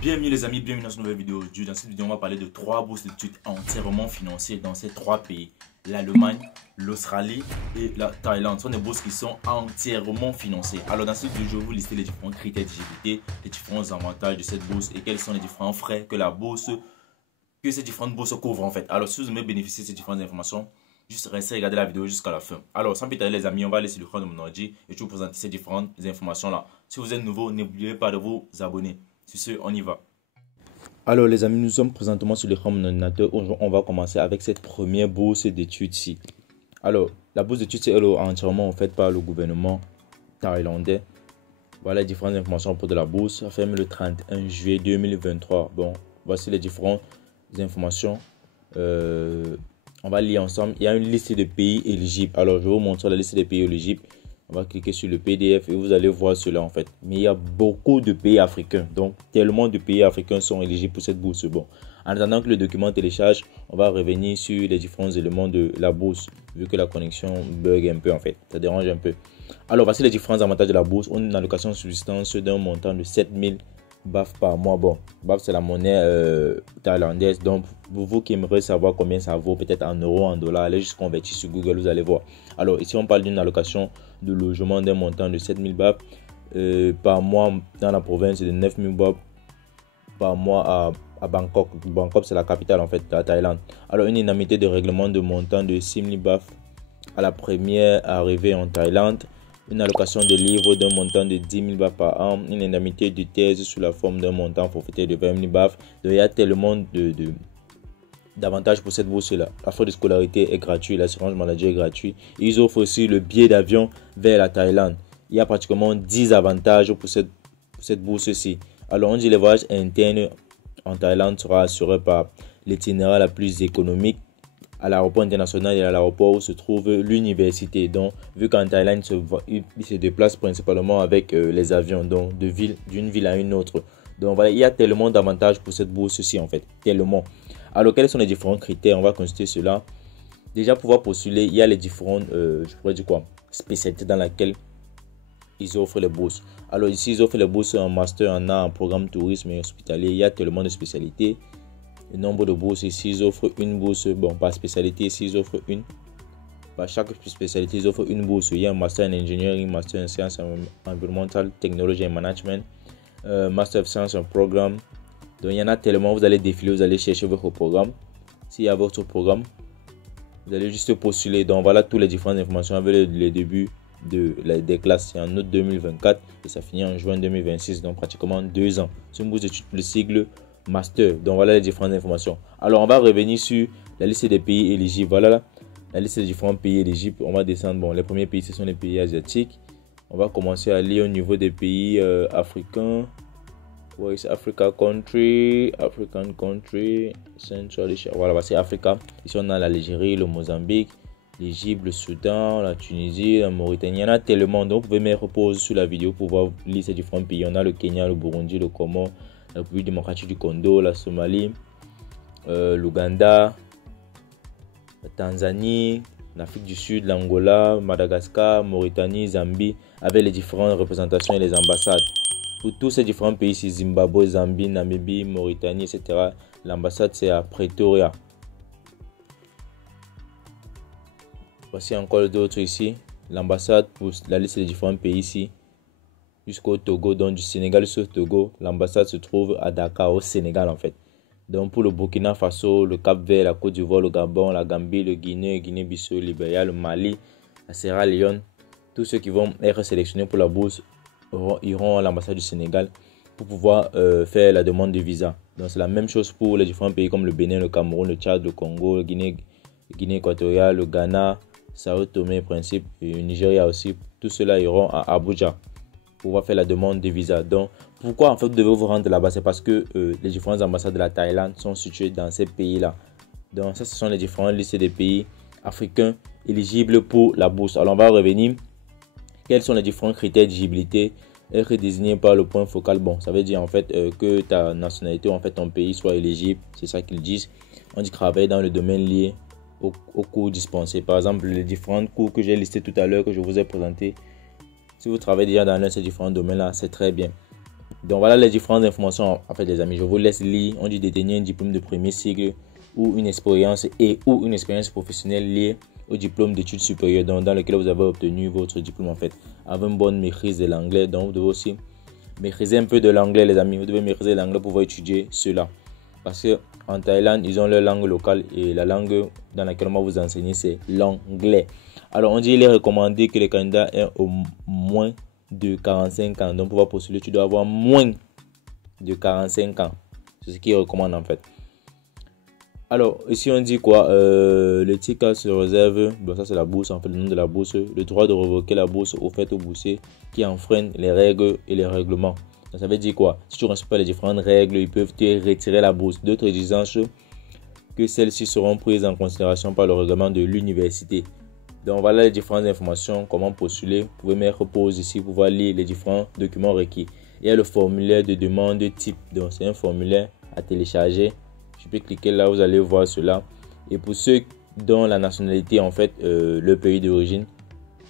Bienvenue les amis, bienvenue dans cette nouvelle vidéo. Dans cette vidéo, on va parler de 3 bourses d'études entièrement financées dans ces 3 pays. L'Allemagne, l'Australie et la Thaïlande. Ce sont des bourses qui sont entièrement financées. Alors dans cette vidéo, je vais vous lister les différents critères d'éligibilité, les différents avantages de cette bourse et quels sont les différents frais que ces différentes bourses couvrent en fait. Alors si vous aimez bénéficier de ces différentes informations, juste restez regarder la vidéo jusqu'à la fin. Alors sans plus tarder les amis, on va aller sur l'écran de mon ordi et je vais vous présenter ces différentes informations là. Si vous êtes nouveau, n'oubliez pas de vous abonner. Sur ce, on y va. Alors les amis, nous sommes présentement sur l'écran de mon ordinateur. On va commencer avec cette première bourse d'études-ci. Alors, la bourse d'études, c'est entièrement faite par le gouvernement thaïlandais. Voilà les différentes informations pour de la bourse. Ça ferme le 31 juillet 2023. Bon, voici les différentes informations. On va lire ensemble. Il y a une liste de pays éligibles. Alors, je vais vous montrer la liste des pays éligibles. On va cliquer sur le PDF et vous allez voir cela en fait. Mais il y a beaucoup de pays africains. Donc, tellement de pays africains sont éligibles pour cette bourse. Bon, en attendant que le document télécharge, on va revenir sur les différents éléments de la bourse. Vu que la connexion bug un peu en fait. Ça dérange un peu. Alors, voici les différents avantages de la bourse. On a une allocation de subsistance d'un montant de 7000 BAF par mois. Bon, BAF c'est la monnaie thaïlandaise. Donc, pour vous qui aimeriez savoir combien ça vaut, peut-être en euros, en dollars, allez juste convertir sur Google, vous allez voir. Alors, ici, on parle d'une allocation de logement d'un montant de 7000 BAF par mois dans la province et de 9000 BAF par mois à Bangkok. Bangkok, c'est la capitale en fait de la Thaïlande. Alors, une indemnité de règlement de montant de 6000 BAF à la première arrivée en Thaïlande. Une allocation de livres d'un montant de 10 000 BAF par an. Une indemnité de thèse sous la forme d'un montant forfaitaire de 20 000 BAF. Donc, il y a tellement d'avantages pour cette bourse-là. La frais de scolarité est gratuit, l'assurance maladie est gratuit. Ils offrent aussi le billet d'avion vers la Thaïlande. Il y a pratiquement 10 avantages pour cette bourse-ci. Alors, on dit les voyages internes en Thaïlande sera assuré par l'itinéraire la plus économique à l'aéroport international et à l'aéroport où se trouve l'université. Donc, vu qu'en Thaïlande, il se déplace principalement avec les avions, donc d'une ville à une autre. Donc, voilà, il y a tellement d'avantages pour cette bourse-ci, en fait. Tellement. Alors, quels sont les différents critères? On va consulter cela. Déjà, pour pouvoir postuler, il y a les différentes, je pourrais dire quoi, spécialités dans lesquelles ils offrent les bourses. Alors, ici, ils offrent les bourses en master, en programme tourisme et hospitalier. Il y a tellement de spécialités. Le nombre de bourses ici, ils offrent une bourse, bon, par spécialité, ici, ils offrent une. Par chaque spécialité, ils offrent une bourse. Il y a un master en engineering, master en sciences environnementales, technologie et management, master of science en programme. Donc, il y en a tellement, vous allez défiler, vous allez chercher votre programme. S'il y a votre programme, vous allez juste postuler. Donc, voilà toutes les différentes informations avec le début des classes. C'est en août 2024 et ça finit en juin 2026, donc pratiquement 2 ans. C'est une bourse d'études plus sigle master. Donc voilà les différentes informations. Alors on va revenir sur la liste des pays éligibles. Voilà la liste des différents pays éligibles. On va descendre. Bon, les premiers pays ce sont les pays asiatiques. On va commencer à lire au niveau des pays africains. Where is Africa country? African country. Central Asia. Voilà, c'est Africa. Ici on a l'Algérie, le Mozambique, l'Égypte, le Soudan, la Tunisie, la Mauritanie. Il y en a tellement. Donc vous pouvez mettre pause sur la vidéo pour voir lire ces différents pays. On a le Kenya, le Burundi, le Comores, la République démocratique du Congo, la Somalie, l'Ouganda, la Tanzanie, l'Afrique du Sud, l'Angola, Madagascar, Mauritanie, Zambie, avec les différentes représentations et les ambassades. Pour tous ces différents pays, c'est Zimbabwe, Zambie, Namibie, Mauritanie, etc. L'ambassade, c'est à Pretoria. Voici encore d'autres ici. L'ambassade pour la liste des différents pays ici. Jusqu'au Togo, donc du Sénégal jusqu'au Togo, l'ambassade se trouve à Dakar au Sénégal en fait. Donc pour le Burkina Faso, le Cap-Vert, la Côte d'Ivoire, le Gabon, la Gambie, le Guinée, Guinée-Bissau, le Libéria, le Mali, la Sierra Leone, tous ceux qui vont être sélectionnés pour la bourse iront à l'ambassade du Sénégal pour pouvoir faire la demande de visa. Donc c'est la même chose pour les différents pays comme le Bénin, le Cameroun, le Tchad, le Congo, le Guinée équatoriale, le Ghana, Sao Tomé et Principe, et le Nigeria aussi. Tous ceux-là iront à Abuja pour pouvoir faire la demande de visa. Donc, pourquoi en fait vous devez vous rendre là-bas? C'est parce que les différentes ambassades de la Thaïlande sont situées dans ces pays-là. Donc, ça, ce sont les différentes listes des pays africains éligibles pour la bourse. Alors, on va revenir. Quels sont les différents critères d'éligibilité? Être désigné par le point focal. Bon, ça veut dire en fait que ta nationalité ou en fait ton pays soit éligible. C'est ça qu'ils disent. On dit travailler dans le domaine lié aux cours dispensés. Par exemple, les différents cours que j'ai listés tout à l'heure, que je vous ai présentés. Si vous travaillez déjà dans l'un de ces différents domaines-là, c'est très bien. Donc voilà les différentes informations. En fait, les amis, je vous laisse lire. On dit détenir un diplôme de premier cycle ou une expérience professionnelle liée au diplôme d'études supérieures dans lequel vous avez obtenu votre diplôme en fait, avec une bonne maîtrise de l'anglais. Donc vous devez aussi maîtriser un peu de l'anglais, les amis. Vous devez maîtriser l'anglais pour pouvoir étudier cela. Parce que en Thaïlande, ils ont leur langue locale et la langue dans laquelle on va vous enseigner, c'est l'anglais. Alors on dit qu'il est recommandé que les candidats aient au moins de 45 ans. Donc pour pouvoir postuler, tu dois avoir moins de 45 ans. C'est ce qu'ils recommandent en fait. Alors, ici on dit quoi? Le TICA se réserve, bon ça c'est la bourse, en fait le nom de la bourse, le droit de révoquer la bourse offerte aux boursiers qui enfreignent les règles et les règlements. Donc, ça veut dire quoi? Si tu ne respectes pas les différentes règles, ils peuvent te retirer la bourse. D'autres exigences que celles-ci seront prises en considération par le règlement de l'université. Donc voilà les différentes informations, comment postuler. Vous pouvez mettre pause ici pour pouvoir lire les différents documents requis. Il y a le formulaire de demande type, donc c'est un formulaire à télécharger. Tu peux cliquer là, vous allez voir cela. Et pour ceux dont la nationalité, en fait, le pays d'origine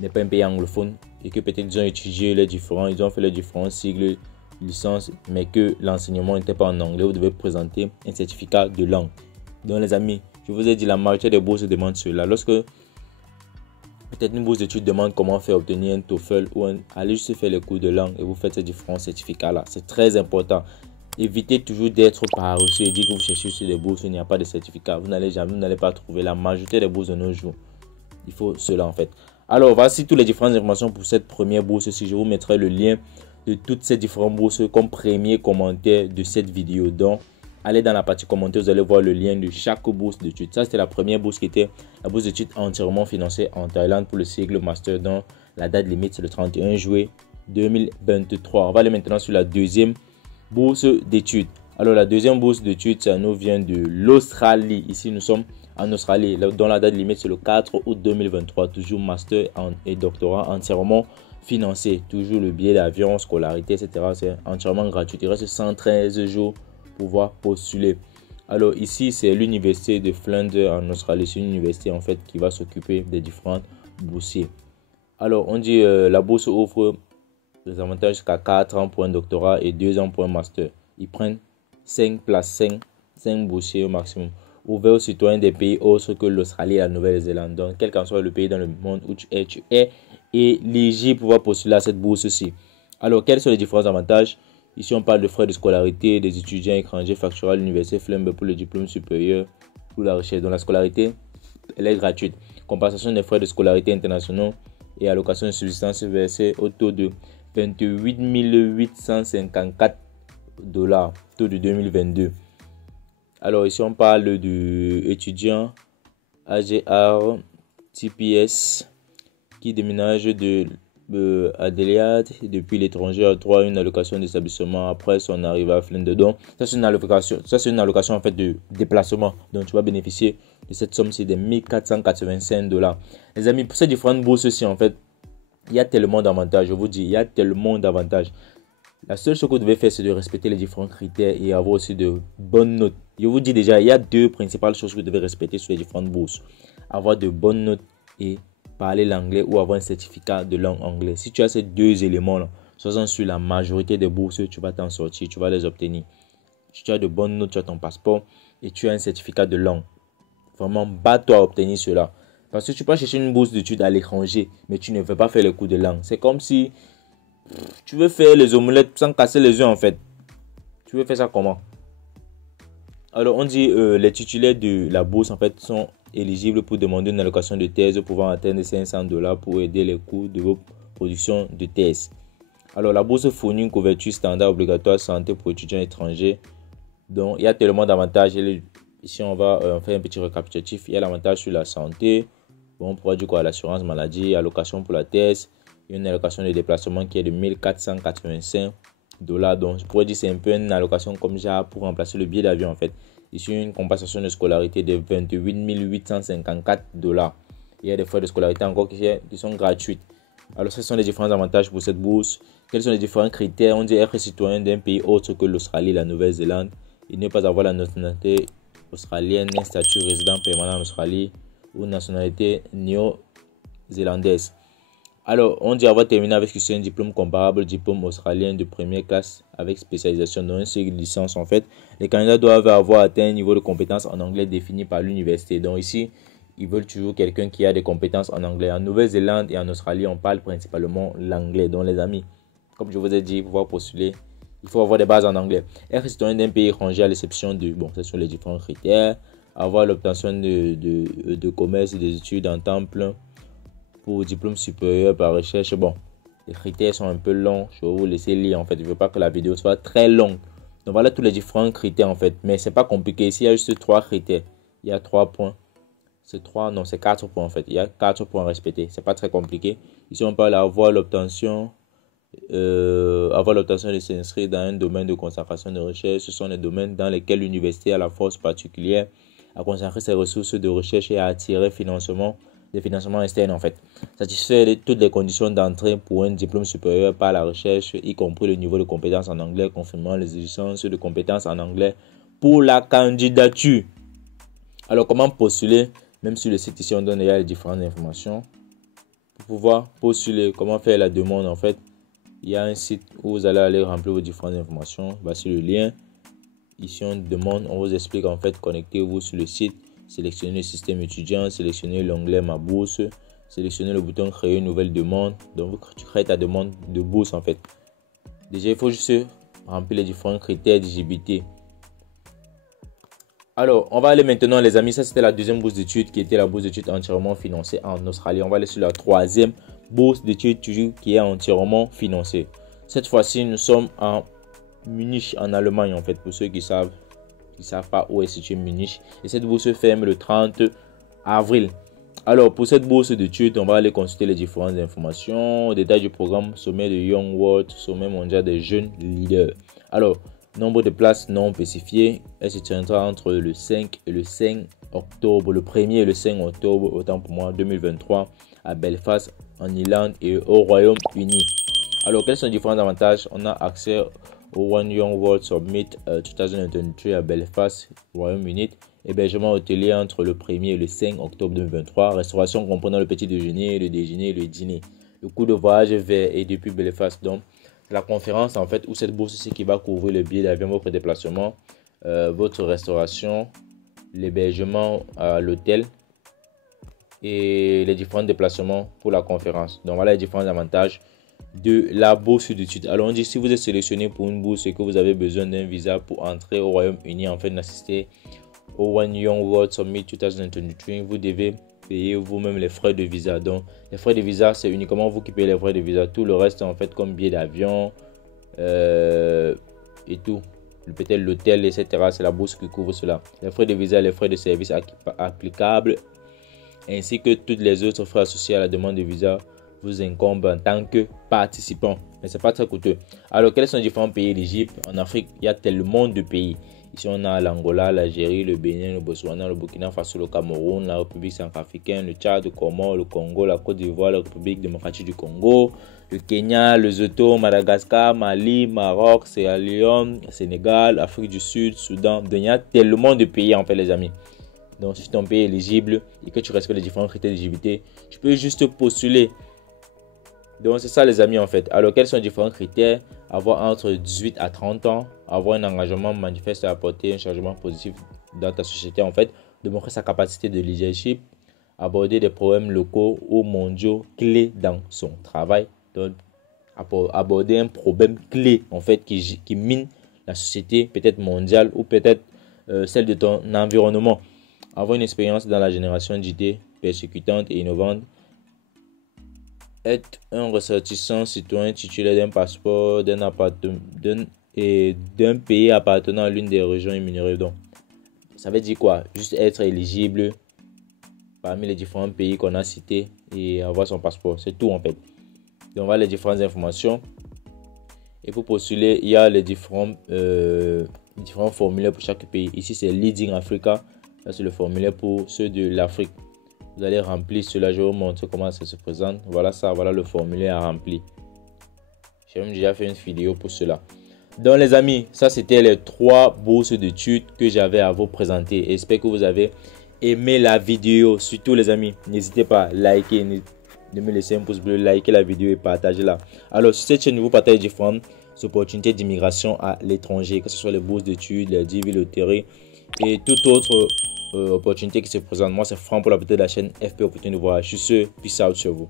n'est pas un pays anglophone et que peut-être ils ont étudié ils ont fait les différents sigles, licences, mais que l'enseignement n'était pas en anglais, vous devez présenter un certificat de langue. Donc les amis, je vous ai dit, la majorité des bourses demandent cela. Lorsque peut-être une bourse d'études demande comment faire obtenir un TOEFL allez juste faire les cours de langue et vous faites ces différents certificats là. C'est très important. Évitez toujours d'être paresseux et dire que vous cherchez sur des bourses où il n'y a pas de certificat. Vous n'allez pas trouver la majorité des bourses de nos jours. Il faut cela en fait. Alors voici toutes les différentes informations pour cette première bourse. Si je vous mettrai le lien de toutes ces différentes bourses comme premier commentaire de cette vidéo. Donc allez dans la partie commentaire, vous allez voir le lien de chaque bourse d'études. Ça c'était la première bourse qui était la bourse d'études entièrement financée en Thaïlande pour le cycle master. Donc la date limite c'est le 31 juillet 2023. On va aller maintenant sur la deuxième bourse d'études. Alors la deuxième bourse d'études, ça nous vient de l'Australie. Ici nous sommes en Australie, dont la date limite c'est le 4 août 2023. Toujours master et doctorat entièrement financé. Toujours le billet d'avion, scolarité, etc. C'est entièrement gratuit. Il reste 113 jours pour pouvoir postuler. Alors ici c'est l'université de Flinders en Australie. C'est une université en fait qui va s'occuper des différents boursiers. Alors on dit la bourse offre des avantages jusqu'à 4 ans pour un doctorat et 2 ans pour un master. Ils prennent 5 places, 5 boursiers au maximum. Ouvert aux citoyens des pays autres que l'Australie et la Nouvelle-Zélande. Donc, quel qu'en soit le pays dans le monde où tu es éligible pour pouvoir postuler à cette bourse-ci. Alors, quels sont les différents avantages? Ici, on parle de frais de scolarité des étudiants étrangers facturés à l'université Flinders pour le diplôme supérieur ou la recherche. Donc, la scolarité, elle est gratuite. Compensation des frais de scolarité internationaux et allocation de subsistance versée au taux de 28 854 $, taux de 2022. Alors ici on parle de étudiants AGR TPS qui déménage de Adélaïde depuis l'étranger a droit à une allocation d'établissement après son arrivée à Flinders. Donc ça c'est une allocation en fait de déplacement. Donc tu vas bénéficier de cette somme, c'est de 1485 $. Les amis, pour ces différentes bourses aussi en fait, il y a tellement d'avantages, je vous dis, il y a tellement d'avantages. La seule chose que vous devez faire, c'est de respecter les différents critères et avoir aussi de bonnes notes. Je vous dis déjà, il y a deux principales choses que vous devez respecter sur les différentes bourses. Avoir de bonnes notes et parler l'anglais ou avoir un certificat de langue anglaise. Si tu as ces deux éléments-là, sois-en sûr, la majorité des bourses, tu vas t'en sortir, tu vas les obtenir. Si tu as de bonnes notes, tu as ton passeport et tu as un certificat de langue. Vraiment, bats-toi à obtenir cela. Parce que tu peux chercher une bourse d'études à l'étranger, mais tu ne veux pas faire les cours de langue. C'est comme si tu veux faire les omelettes sans casser les œufs en fait. Tu veux faire ça comment? Alors on dit les titulaires de la bourse en fait sont éligibles pour demander une allocation de thèse pouvant atteindre 500 $ pour aider les coûts de vos productions de thèse. Alors la bourse fournit une couverture standard obligatoire santé pour étudiants étrangers. Donc il y a tellement d'avantages. Ici on va faire un petit récapitulatif. Il y a l'avantage sur la santé. Bon, on pourra dire quoi? L'assurance maladie, allocation pour la thèse. Il y a une allocation de déplacement qui est de 1485 $. Donc je pourrais dire c'est un peu une allocation comme ça pour remplacer le billet d'avion en fait. Ici une compensation de scolarité de 28 854 $. Il y a des frais de scolarité encore qui sont gratuits. Alors ce sont les différents avantages pour cette bourse. Quels sont les différents critères? On dit être citoyen d'un pays autre que l'Australie et la Nouvelle-Zélande. Il ne pas avoir la nationalité australienne, un statut résident permanent en Australie ou nationalité néo-zélandaise. Alors, on dit avoir terminé avec un diplôme comparable, diplôme australien de première classe avec spécialisation dans une licence. En fait, les candidats doivent avoir atteint un niveau de compétence en anglais défini par l'université. Donc ici, ils veulent toujours quelqu'un qui a des compétences en anglais. En Nouvelle-Zélande et en Australie, on parle principalement l'anglais. Donc les amis, comme je vous ai dit, pour pouvoir postuler, il faut avoir des bases en anglais. Être citoyen d'un pays étranger à l'exception de, bon, ce sont les différents critères. Avoir l'obtention de commerce et des études en temps plein pour diplôme supérieur par recherche. Bon, les critères sont un peu longs. Je vais vous laisser lire en fait. Je ne veux pas que la vidéo soit très longue. Donc voilà tous les différents critères en fait. Mais c'est pas compliqué. Ici, il y a juste 3 critères. Il y a 3 points. C'est 3, non, c'est 4 points en fait. Il y a 4 points à respecter. C'est pas très compliqué. Ici, on parle avoir l'obtention de s'inscrire dans un domaine de concentration de recherche. Ce sont les domaines dans lesquels l'université a la force particulière à concentrer ses ressources de recherche et à attirer des financements externes en fait. Satisfaire toutes les conditions d'entrée pour un diplôme supérieur par la recherche, y compris le niveau de compétence en anglais, confirmant les exigences de compétences en anglais pour la candidature. Alors, comment postuler? Même sur le site ici, on donne déjà les différentes informations. Pour pouvoir postuler, comment faire la demande en fait, il y a un site où vous allez aller remplir vos différentes informations. Voici le lien. Ici, on demande, on vous explique en fait, connectez-vous sur le site, sélectionnez le système étudiant, sélectionnez l'onglet Ma bourse, sélectionnez le bouton Créer une nouvelle demande. Donc, tu crées ta demande de bourse en fait. Déjà, il faut juste remplir les différents critères d'éligibilité. Alors, on va aller maintenant, les amis. Ça, c'était la deuxième bourse d'études qui était la bourse d'études entièrement financée en Australie. On va aller sur la troisième bourse d'études toujours qui est entièrement financée. Cette fois-ci, nous sommes en Munich, en Allemagne, en fait, pour ceux qui savent pas où est situé Munich. Et cette bourse ferme le 30 avril. Alors, pour cette bourse d'études, on va aller consulter les différentes informations, détails du programme, sommet de Young World, sommet mondial des jeunes leaders. Alors, nombre de places non spécifiées, elle se tiendra entre le 5 et le 5 octobre, le 1er et le 5 octobre, autant pour moi, 2023, à Belfast, en Irlande et au Royaume-Uni. Alors, quels sont les différents avantages? On a accès au One Young World Summit 2023 à Belfast, Royaume-Uni. Hébergement hôtelier entre le 1er et le 5 octobre 2023. Restauration comprenant le petit déjeuner, le déjeuner et le dîner. Le coût de voyage vers et depuis Belfast. Donc, la conférence en fait, ou cette bourse ici qui va couvrir le billet d'avion, votre déplacement, votre restauration, l'hébergement à l'hôtel et les différents déplacements pour la conférence. Donc, voilà les différents avantages de la bourse d'études. Alors, on dit si vous êtes sélectionné pour une bourse et que vous avez besoin d'un visa pour entrer au Royaume-Uni, en fait, d'assister au One Young World Summit 2023, vous devez payer vous-même les frais de visa. Donc, les frais de visa, c'est uniquement vous qui payez les frais de visa. Tout le reste, en fait, comme billet d'avion et tout, peut-être l'hôtel, etc., c'est la bourse qui couvre cela. Les frais de visa, les frais de service applicables, ainsi que toutes les autres frais associés à la demande de visa vous incombent en tant que participant. Mais c'est pas très coûteux. Alors, quels sont les différents pays éligibles? En Afrique, il y a tellement de pays. Ici, on a l'Angola, l'Algérie, le Bénin, le Botswana, le Burkina Faso, le Cameroun, la République centrafricaine, le Tchad, le Comores, le Congo, la Côte d'Ivoire, la République démocratique du Congo, le Kenya, le Lesotho, Madagascar, Mali, Maroc, Sierra Leone, Sénégal, Afrique du Sud, Soudan. Donc, il y a tellement de pays en fait, les amis. Donc, si ton pays est éligible et que tu respectes les différents critères d'éligibilité, tu peux juste postuler. Donc, c'est ça les amis en fait. Alors, quels sont les différents critères? Avoir entre 18 à 30 ans, avoir un engagement manifeste à apporter un changement positif dans ta société en fait, démontrer sa capacité de leadership, aborder des problèmes locaux ou mondiaux clés dans son travail. Donc, aborder un problème clé en fait qui mine la société peut-être mondiale ou peut-être celle de ton environnement. Avoir une expérience dans la génération d'idées persécutantes et innovantes. Être un ressortissant citoyen titulaire d'un passeport d'un pays appartenant à l'une des régions énumérées. Donc, ça veut dire quoi? Juste être éligible parmi les différents pays qu'on a cités et avoir son passeport. C'est tout en fait. Donc, voilà les différentes informations. Et pour postuler, il y a les différents formulaires pour chaque pays. Ici, c'est Leading Africa. Là, c'est le formulaire pour ceux de l'Afrique. Vous allez remplir cela, je vais vous montrer comment ça se présente. Voilà ça, voilà le formulaire à remplir. J'ai même déjà fait une vidéo pour cela. Donc les amis, ça c'était les 3 bourses d'études que j'avais à vous présenter. J'espère que vous avez aimé la vidéo. Surtout les amis, n'hésitez pas à liker, de me laisser un pouce bleu, liker la vidéo et partager-la. Alors, sur cette chaîne, vous partagez différentes opportunités d'immigration à l'étranger, que ce soit les bourses d'études, les DV, loteries et toute autre opportunité qui se présente. Moi, c'est Franck pour la beauté de la chaîne FP Opportunité de Voyage. Je suis sûr, peace out sur vous.